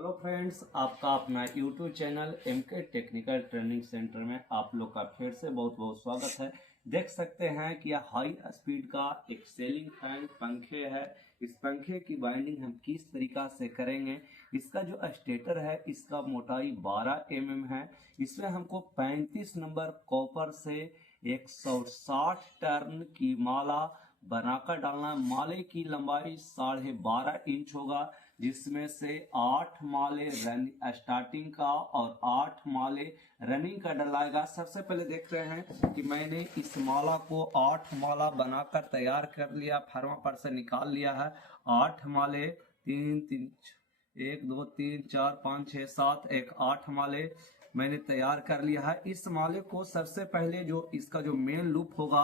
Hello friends, आपका अपना YouTube channel MK technical training centre में आप लोग का फिर से बहुत बहुत स्वागत है। देख सकते हैं कि यह हाई स्पीड का एक सीलिंग फैन पंखे है। इस पंखे की वाइंडिंग हम किस तरीका से करेंगे। इसका जो स्टेटर है इसका मोटाई 12 mm है। इसमें हमको 35 नंबर कॉपर से 160 टर्न की माला बनाकर डालना। माले की लंबाई 12.5 इंच होगा, जिसमें से 8 माले स्टार्टिंग का और 8 माले रनिंग का डलाएगा। सबसे पहले देख रहे हैं कि मैंने इस माला को 8 माला बनाकर तैयार कर लिया, फर्मा पर से निकाल लिया है। 8 माले, 3 3 1 2 3 4 5 6 7 1 8 माले मैंने तैयार कर लिया है। इस माले को सबसे पहले जो इसका जो मेन लूप होगा,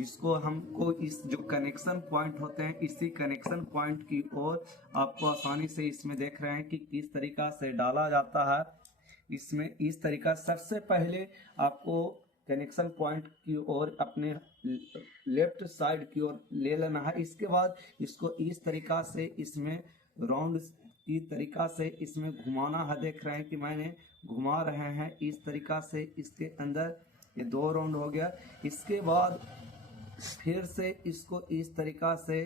इसको हमको इस जो कनेक्शन पॉइंट होते हैं इसी कनेक्शन पॉइंट की ओर आपको आसानी से इसमें देख रहे हैं कि किस तरीका से डाला जाता है। इसमें इस तरीका सबसे पहले आपको कनेक्शन पॉइंट की ओर अपने लेफ्ट साइड की ओर ले लेना है। इसके बाद इसको इस तरीका से इसमें राउंड की तरीका से इसमें घुमाना है। देख रहे हैं कि मैंने घुमा रहे हैं इस तरीका से। इसके अंदर ये 2 राउंड हो गया। इसके बाद फिर से इसको इस तरीका से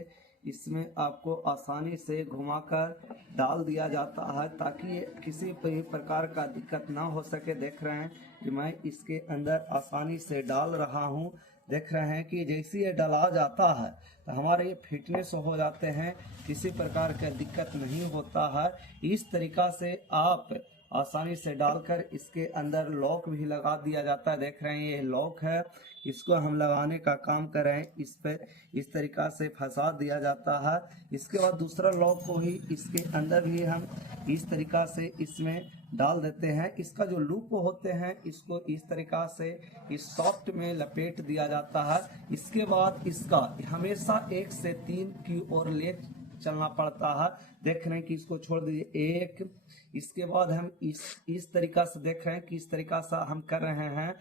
इसमें आपको आसानी से घुमाकर डाल दिया जाता है ताकि किसी भी प्रकार का दिक्कत ना हो सके। देख रहे हैं कि मैं इसके अंदर आसानी से डाल रहा हूं। देख रहे हैं कि जैसे ये डला जाता है तो हमारे ये फिटनेस हो जाते हैं, किसी प्रकार का दिक्कत नहीं होता है। इस तरीका से आप आसानी से डालकर इसके अंदर लॉक भी लगा दिया जाता है। देख रहे हैं ये लॉक है, इसको हम लगाने का काम कर रहे हैं। इस पे इस तरीका से फंसा दिया जाता है। इसके बाद दूसरा लॉक को ही इसके अंदर भी हम इस तरीका से इसमें डाल देते हैं। इसका जो लूप होते हैं इसको इस तरीका से इस सॉफ्ट में लपेट दिया जाता है। इसके बाद इसका हमेशा 1 से 3 की ओर ले चलना पड़ता है। देख रहे हैं कि इसको छोड़ दीजिए 1। इसके बाद हम इस तरीका से देख रहे हैं कि इस तरीका से हम कर रहे हैं।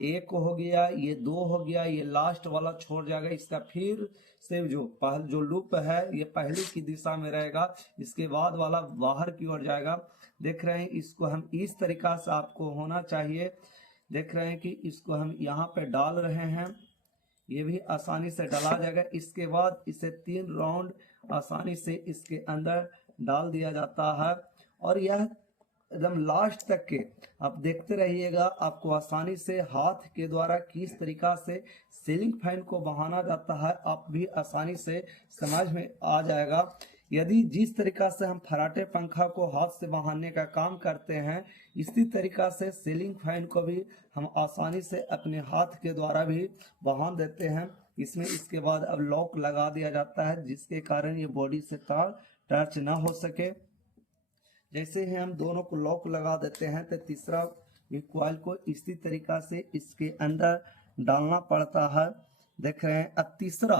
1 हो गया, ये 2 हो गया, ये लास्ट वाला छोड़ जाएगा। इसका फिर से जो लूप है ये पहले की दिशा में रहेगा, इसके बाद वाला बाहर की ओर जाएगा। देख रहे हैं इसको हम इस तरीका से आपको होना चाहिए। देख रहे हैं कि इसको हम यहाँ पे डाल रहे हैं, ये भी आसानी से डाला जाएगा। इसके बाद इसे 3 राउंड आसानी से इसके अंदर डाल दिया जाता है और यह एकदम लास्ट तक के आप देखते रहिएगा। आपको आसानी से हाथ के द्वारा किस तरीका से सीलिंग फैन को बहाना जाता है आप भी आसानी से समझ में आ जाएगा। यदि जिस तरीका से हम फराटे पंखा को हाथ से बहाने का काम करते हैं, इसी तरीका से सीलिंग फैन को भी हम आसानी से अपने हाथ के द्वारा भी बहान देते हैं। इसमें इसके बाद अब लॉक लगा दिया जाता है, जिसके कारण ये बॉडी से तार टच ना हो सके। जैसे ही हम दोनों को लॉक लगा देते हैं तो तीसरा कॉइल को इसी तरीका से इसके अंदर डालना पड़ता है। देख रहे हैं अब तीसरा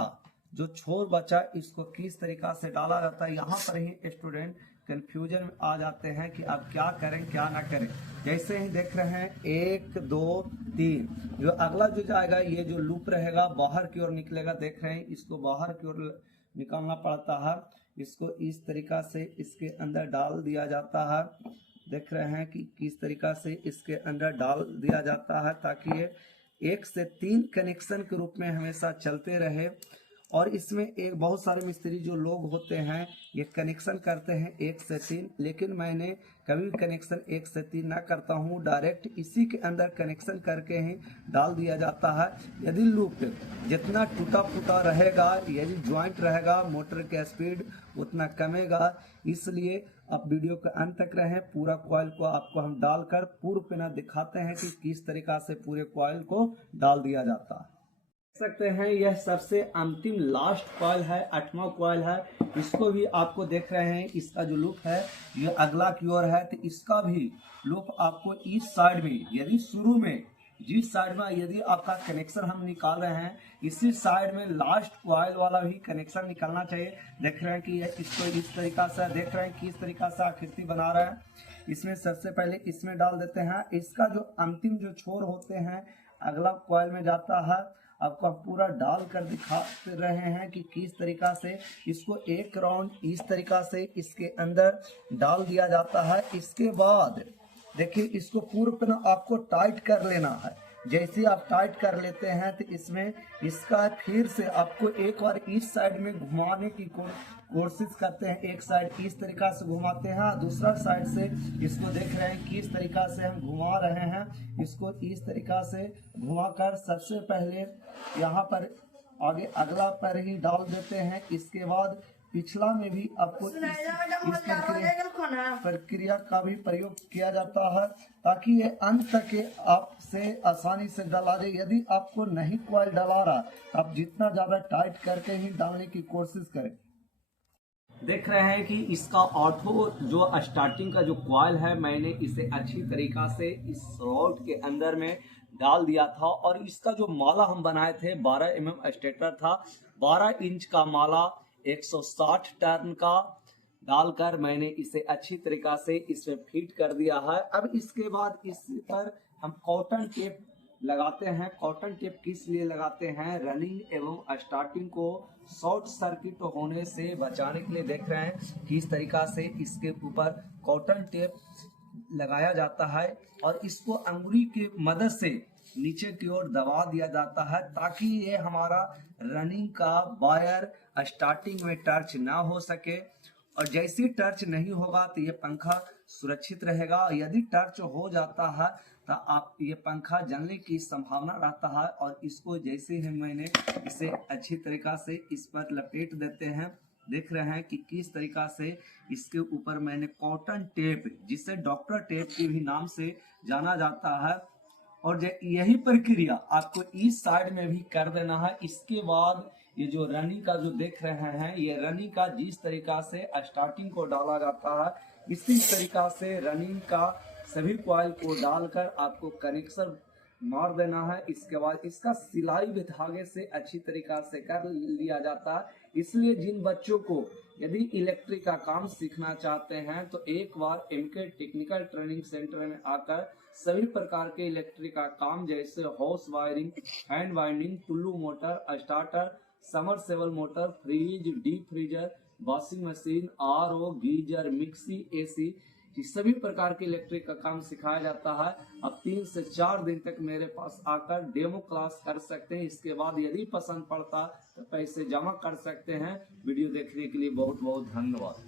जो छोर बचा इसको किस तरीका से डाला जाता है। यहाँ पर ही स्टूडेंट कंफ्यूजन में आ जाते हैं कि अब क्या करें क्या ना करें। जैसे ही देख रहे हैं 1 2 3 जो अगला जो जाएगा ये जो लूप रहेगा बाहर की ओर निकलेगा। देख रहे हैं इसको बाहर की ओर निकालना पड़ता है। इसको इस तरीका से इसके अंदर डाल दिया जाता है। देख रहे हैं कि किस तरीका से इसके अंदर डाल दिया जाता है ताकि ये 1 से 3 कनेक्शन के रूप में हमेशा चलते रहे। और इसमें एक बहुत सारे मिस्त्री जो लोग होते हैं ये कनेक्शन करते हैं 1 से 3, लेकिन मैंने कभी कनेक्शन 1 से 3 ना करता हूँ, डायरेक्ट इसी के अंदर कनेक्शन करके ही डाल दिया जाता है। यदि लूप जितना टूटा फूटा रहेगा, यदि ज्वाइंट रहेगा, मोटर की स्पीड उतना कमेगा। इसलिए आप वीडियो के अंत तक रहें। पूरा कॉइल को आपको हम डालकर पूर्व पे ना दिखाते हैं कि किस तरीका से पूरे कॉइल को डाल दिया जाता है। सकते हैं यह सबसे अंतिम लास्ट कॉइल है, 8वां कॉइल है। इसको भी आपको देख रहे हैं, इसका जो लूप है ये अगला की ओर है तो इसका भी लूप आपको इस साइड में, यदि शुरू में जिस साइड में यदि आपका कनेक्शन हम निकाल रहे हैं इसी साइड में लास्ट कॉइल वाला भी कनेक्शन निकालना चाहिए। देख रहे हैं कि इसको इस तरीका से देख रहे हैं किस तरीका से आकृति बना रहे हैं। इसमें सबसे पहले इसमें डाल देते हैं। इसका जो अंतिम जो छोर होते हैं अगला कॉइल में जाता है आपको पूरा डाल कर दिखा रहे हैं कि किस तरीका से इसको एक राउंड इस तरीका से इसके अंदर डाल दिया जाता है। इसके बाद देखिए इसको पूर्ण आपको टाइट कर लेना है। जैसे आप टाइट कर लेते हैं तो इसमें इसका फिर से आपको एक बार इस साइड में घुमाने की कोशिश करते हैं। एक साइड इस तरीका से घुमाते हैं, दूसरा साइड से इसको देख रहे हैं किस तरीका से हम घुमा रहे हैं। इसको इस तरीका से घुमाकर सबसे पहले यहाँ पर आगे अगला पैर ही डाल देते हैं। इसके बाद पिछला में भी आपको इस प्रक्रिया का भी प्रयोग किया जाता है ताकि ये अंत तक आपसे आसानी से डला जाए। यदि आपको नहीं कॉइल डला रहा तो आप जितना ज्यादा टाइट करके ही डालने की कोशिश करें। देख रहे हैं कि इसका ऑटो जो स्टार्टिंग का जो कॉइल है मैंने इसे अच्छी तरीका से इस रॉड के अंदर में डाल दिया था और इसका जो माला हम बनाए थे 12 mm स्टेटर था। 12 इंच का माला 160 टर्न का डालकर मैंने इसे अच्छी तरीका से इसमें फिट कर दिया है। अब इसके बाद इस पर हम कॉटन टेप लगाते हैं। कॉटन टेप किस लिए लगाते हैं? रनिंग एवं स्टार्टिंग को शॉर्ट सर्किट होने से बचाने के लिए। देख रहे हैं किस तरीका से इसके ऊपर कॉटन टेप लगाया जाता है और इसको अंगुली की मदद से नीचे की ओर दबा दिया जाता है ताकि ये हमारा रनिंग का वायर स्टार्टिंग में टच ना हो सके। और जैसे टच नहीं होगा तो ये पंखा सुरक्षित रहेगा। यदि टच हो जाता है तो आप ये पंखा जलने की संभावना रहता है। और इसको जैसे ही मैंने इसे अच्छी तरीका से इस पर लपेट देते हैं। देख रहे हैं कि किस तरीका से इसके ऊपर मैंने कॉटन टेप, जिसे डॉक्टर टेप के भी नाम से जाना जाता है, और यही प्रक्रिया आपको इस साइड में भी कर देना है। इसके बाद ये जो रनिंग का जो देख रहे हैं, ये रनिंग का जिस तरीका से स्टार्टिंग को डाला जाता है इसी तरीका से रनिंग का सभी कॉइल को डालकर आपको कनेक्शन मार देना है। इसके बाद इसका सिलाई भी धागे से अच्छी तरीका से कर लिया जाता है। इसलिए जिन बच्चों को यदि इलेक्ट्रिक का काम सीखना चाहते हैं तो एक बार एमके टेक्निकल ट्रेनिंग सेंटर में आकर सभी प्रकार के इलेक्ट्रिक का काम जैसे house wiring, hand winding, Tullu motor, starter, submersible motor, fridge, deep freezer, washing machine, RO, geyser, mixie, AC, सभी प्रकार के इलेक्ट्रिक का काम सिखाया जाता है। अब 3 से 4 दिन तक मेरे पास आकर डेमो क्लास कर सकते हैं। इसके बाद यदि पसंद पड़ता तो पैसे जमा कर सकते हैं। वीडियो देखने के लिए बहुत बहुत धन्यवाद।